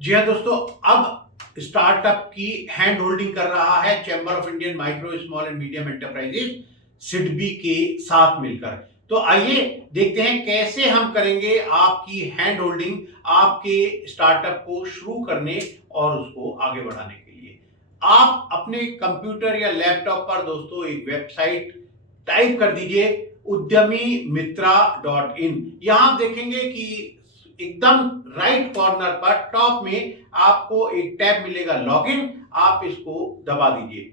जी हाँ दोस्तों, अब स्टार्टअप की हैंड होल्डिंग कर रहा है chamber of Indian micro small and medium enterprises SIDBI के साथ मिलकर। तो आइए देखते हैं कैसे हम करेंगे आपकी हैंड होल्डिंग आपके स्टार्टअप को शुरू करने और उसको आगे बढ़ाने के लिए। आप अपने कंप्यूटर या लैपटॉप पर दोस्तों एक वेबसाइट टाइप कर दीजिए, उद्यमी मित्रा डॉट इन। यहां आप देखेंगे कि एकदम राइट कॉर्नर पर टॉप में आपको एक टैब मिलेगा लॉगिन, आप इसको दबा दीजिए।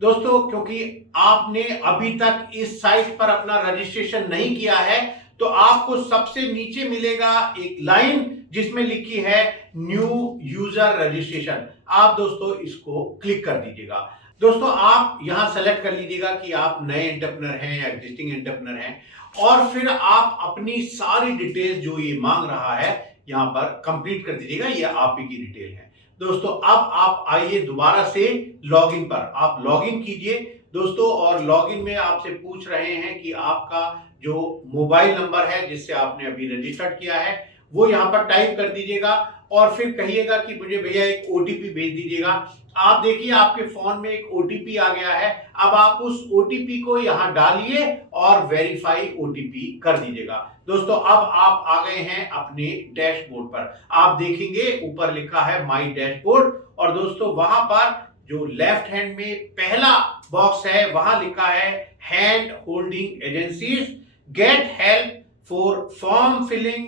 दोस्तों, क्योंकि आपने अभी तक इस साइट पर अपना रजिस्ट्रेशन नहीं किया है, तो आपको सबसे नीचे मिलेगा एक लाइन जिसमें लिखी है न्यू यूजर रजिस्ट्रेशन। आप दोस्तों इसको क्लिक कर दीजिएगा। दोस्तों, आप यहां सेलेक्ट कर लीजिएगा कि आप नए एंटरप्रेन्योर हैं या एग्जिस्टिंग एंटरप्रेन्योर हैं, और फिर आप अपनी सारी डिटेल्स जो ये मांग रहा है यहां पर कंप्लीट कर दीजिएगा। ये आप ही की डिटेल है। दोस्तों, अब आप आइए दोबारा से लॉगिन पर, आप लॉगिन कीजिए दोस्तों, और लॉगिन में आपसे पूछ रहे हैं कि आपका जो मोबाइल नंबर है जिससे आपने अभी रजिस्टर्ड किया है वो यहां पर टाइप कर दीजिएगा, और फिर कहिएगा कि मुझे भैया एक ओटीपी भेज दीजिएगा। आप देखिए आपके फोन में एक ओटीपी आ गया है। अब आप उस ओटीपी को यहां डालिए और वेरीफाई ओटीपी कर दीजिएगा। दोस्तों, अब आप आ गए हैं अपने डैशबोर्ड पर। आप देखेंगे ऊपर लिखा है माय डैशबोर्ड, और दोस्तों वहां पर जो लेफ्ट हैंड में पहला बॉक्स है वहां लिखा है hand holding agencies, get help for form filling,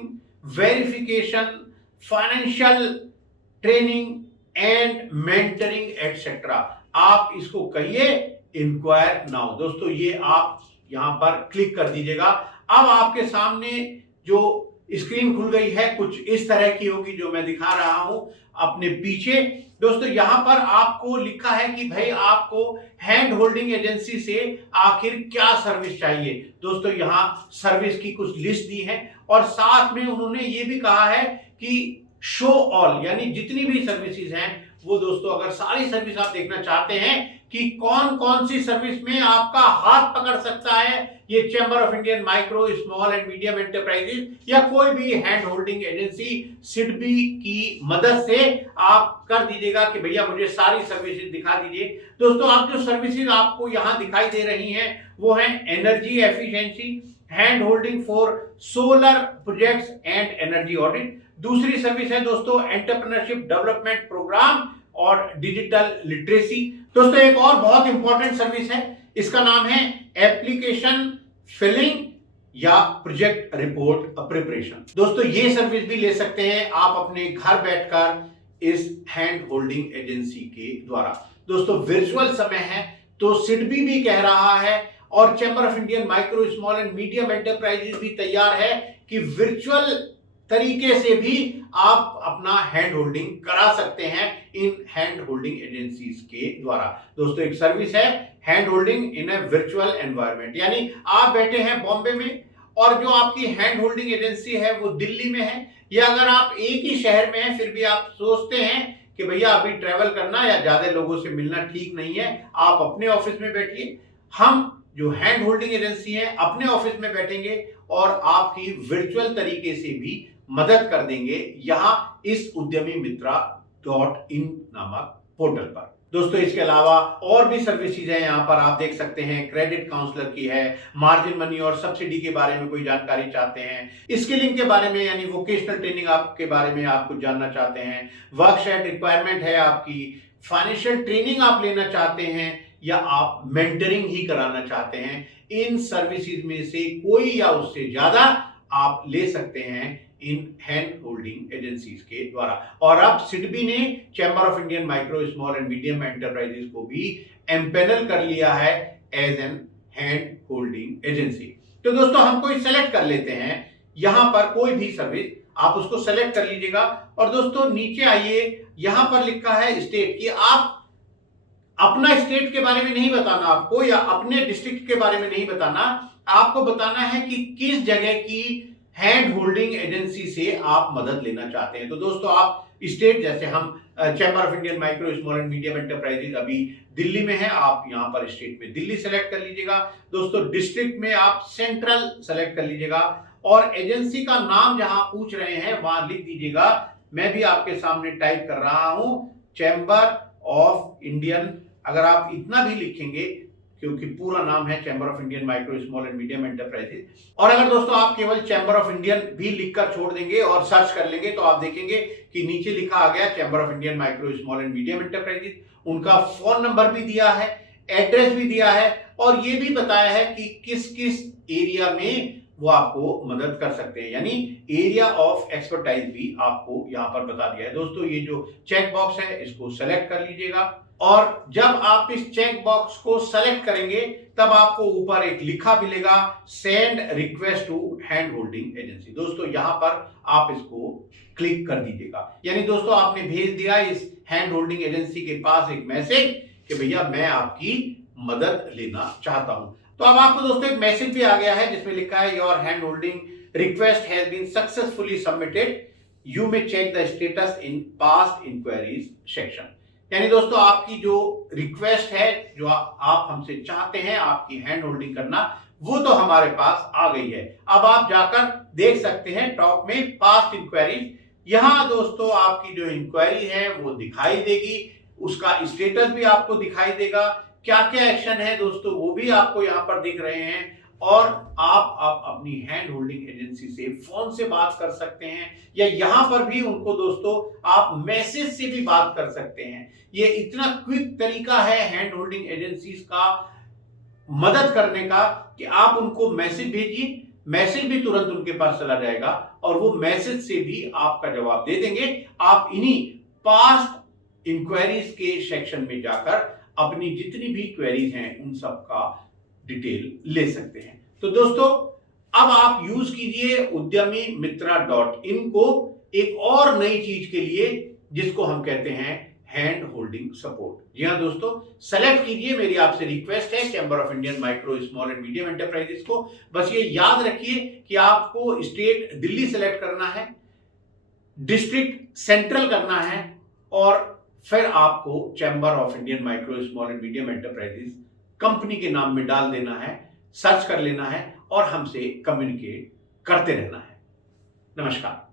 verification, financial training and mentoring etcetera. आप इसको कहिए इंक्वायर नाउ। दोस्तों, ये आप यहां पर क्लिक कर दीजिएगा। अब आपके सामने जो स्क्रीन खुल गई है कुछ इस तरह की होगी जो मैं दिखा रहा हूं अपने पीछे। दोस्तों, यहां पर आपको लिखा है कि भाई आपको हैंड होल्डिंग एजेंसी से आखिर क्या सर्विस चाहिए। दोस्तों, यहां सर्विस की कुछ लिस्ट दी है, और साथ में उन्होंने ये भी कहा है कि शो ऑल, यानी जितनी भी सर्विसेज हैं वो दोस्तों अगर सारी सर्विस आप देखना चाहते हैं कि कौन कौन सी सर्विस में आपका हाथ पकड़ सकता है ये chamber of Indian micro small and medium enterprises या कोई भी हैंड होल्डिंग एजेंसी सिडबी की मदद से, आप कर दीजिएगा कि भैया मुझे सारी सर्विसेज दिखा दीजिए। दोस्तों, आप जो सर्विसेज आपको यहां दिखाई दे रही हैं वो है energy efficiency, hand holding for solar projects and energy audit. दूसरी सर्विस है दोस्तों एंटरप्रेन्योरशिप डेवलपमेंट प्रोग्राम और डिजिटल लिटरेसी। दोस्तों, एक और बहुत इंपॉर्टेंट सर्विस है, इसका नाम है एप्लीकेशन फिलिंग या प्रोजेक्ट रिपोर्ट प्रिपरेशन। दोस्तों, ये सर्विस भी ले सकते हैं आप अपने घर बैठकर इस हैंड होल्डिंग एजेंसी के द्वारा। दोस्तों, वर्चुअल समय है तो सिडबी भी कह रहा है और chamber of Indian micro small and medium enterprises भी तैयार है कि वर्चुअल तरीके से भी आप अपना हैंड होल्डिंग करा सकते हैं इन हैंड होल्डिंग एजेंसीज के द्वारा। दोस्तों, एक सर्विस है hand holding in A virtual environment, यानी आप बैठे हैं बॉम्बे में और जो आपकी हैंड होल्डिंग एजेंसी है वो दिल्ली में है, या अगर आप एक ही शहर में हैं फिर भी आप सोचते हैं कि भैया अभी ट्रेवल करना या ज्यादा लोगों से मिलना ठीक नहीं है, आप अपने ऑफिस में बैठिए, हम जो हैंड होल्डिंग एजेंसी है अपने ऑफिस में बैठेंगे और आपकी वर्चुअल तरीके से भी मदद कर देंगे यहां इस उद्यमी मित्रा डॉट इन नामक पोर्टल पर। दोस्तों, इसके अलावा और भी सर्विसेज हैं यहां पर, आप देख सकते हैं क्रेडिट काउंसलर की है, मार्जिन मनी और सब्सिडी के बारे में कोई जानकारी चाहते हैं, स्किलिंग के बारे में यानी वोकेशनल ट्रेनिंग आपके बारे में आप कुछ जानना चाहते हैं, वर्कशॉप रिक्वायरमेंट है आपकी, फाइनेंशियल ट्रेनिंग आप लेना चाहते हैं या आप मेंटरिंग ही कराना चाहते हैं, इन सर्विसेज में से कोई या उससे ज्यादा आप ले सकते हैं इन हैंड होल्डिंग एजेंसीज के द्वारा। और अब सिडबी ने chamber of Indian micro small and medium enterprises को भी एम्पेनल कर लिया है as an hand holding agency. तो दोस्तों, हम कोई सेलेक्ट कर लेते हैं यहां पर कोई भी सर्विस, आप उसको सेलेक्ट कर लीजिएगा। और दोस्तों नीचे आइए, यहां पर लिखा है स्टेट की, आप अपना स्टेट के बारे में नहीं बताना आपको या अपने डिस्ट्रिक्ट के बारे में नहीं बताना, आपको बताना है कि किस जगह की हैंड होल्डिंग एजेंसी से आप मदद लेना चाहते हैं। तो दोस्तों, आप स्टेट, जैसे हम chamber of Indian micro small and medium enterprises अभी दिल्ली में है, आप यहां पर स्टेट में दिल्ली सेलेक्ट कर लीजिएगा। दोस्तों, डिस्ट्रिक्ट में आप सेंट्रल सेलेक्ट कर लीजिएगा, और एजेंसी का नाम जहां पूछ रहे हैं वहां लिख दीजिएगा मैं भी आपके सामने टाइप कर रहा हूं, चैम्बर ऑफ इंडियन। अगर आप इतना भी लिखेंगे, क्योंकि पूरा नाम है chamber of Indian micro small and medium enterprises, और अगर दोस्तों आप केवल चैम्बर ऑफ इंडियन भी लिखकर छोड़ देंगे और सर्च कर लेंगे तो आप देखेंगे कि नीचे लिखा आ गया chamber of Indian micro small and medium enterprises. उनका फोन नंबर भी दिया है, एड्रेस भी दिया है, और ये भी बताया है कि किस किस एरिया में वो आपको मदद कर सकते हैं, यानी एरिया ऑफ एक्सपर्टाइज भी आपको यहां पर बता दिया है। दोस्तों ये जो चेक बॉक्स है इसको सेलेक्ट कर लीजिएगा, और जब आप इस चेक बॉक्स को सेलेक्ट करेंगे तब आपको ऊपर एक लिखा मिलेगा, send request to hand holding agency. दोस्तों यहां पर आप इसको क्लिक कर दीजिएगा, यानी दोस्तों आपने भेज दिया इस हैंड होल्डिंग एजेंसी के पास एक मैसेज कि भैया मैं आपकी मदद लेना चाहता हूं। तो अब आपको दोस्तों एक मैसेज भी आ गया है जिसमें लिखा है your hand holding request has been successfully submitted, you may check the status in past inquiries section. यानी दोस्तों आपकी जो रिक्वेस्ट है, जो आप हमसे चाहते हैं आपकी हैंड होल्डिंग करना, वो तो हमारे पास आ गई है। अब आप जाकर देख सकते हैं टॉप में पास्ट इंक्वायरीज, यहां दोस्तों आपकी जो इंक्वायरी है वो दिखाई देगी, उसका स्टेटस भी आपको दिखाई देगा, क्या क्या एक्शन है दोस्तों वो भी आपको यहां पर दिख रहे हैं, और आप अपनी हैंड होल्डिंग एजेंसी से फोन से बात कर सकते हैं, या यहां पर भी उनको दोस्तों आप मैसेज से भी बात कर सकते हैं। ये इतना क्विक तरीका है हैंड होल्डिंग एजेंसीज का मदद करने का कि आप उनको मैसेज भेजिए, मैसेज भी तुरंत उनके पास चला जाएगा और वो मैसेज से भी आपका जवाब दे देंगे। आप इन्हीं पास्ट इंक्वायरीज के सेक्शन में जाकर अपनी जितनी भी क्वेरीज हैं उन सब का डिटेल ले सकते हैं। तो दोस्तों अब आप यूज कीजिए udyamiMitra.in को एक और नई चीज के लिए, जिसको हम कहते हैं हैंड होल्डिंग सपोर्ट। जी हाँ दोस्तों, सेलेक्ट कीजिए, मेरी आपसे रिक्वेस्ट है chamber of Indian micro small and medium enterprises को। बस ये याद रखिए कि आपको स्टेट दिल्ली सेलेक्ट करना है, डिस्ट्रिक्ट सेंट्रल करना है, और फिर आपको chamber of Indian micro small and medium enterprises company के नाम में डाल देना है, सर्च कर लेना है और हमसे कम्युनिकेट करते रहना है। नमस्कार।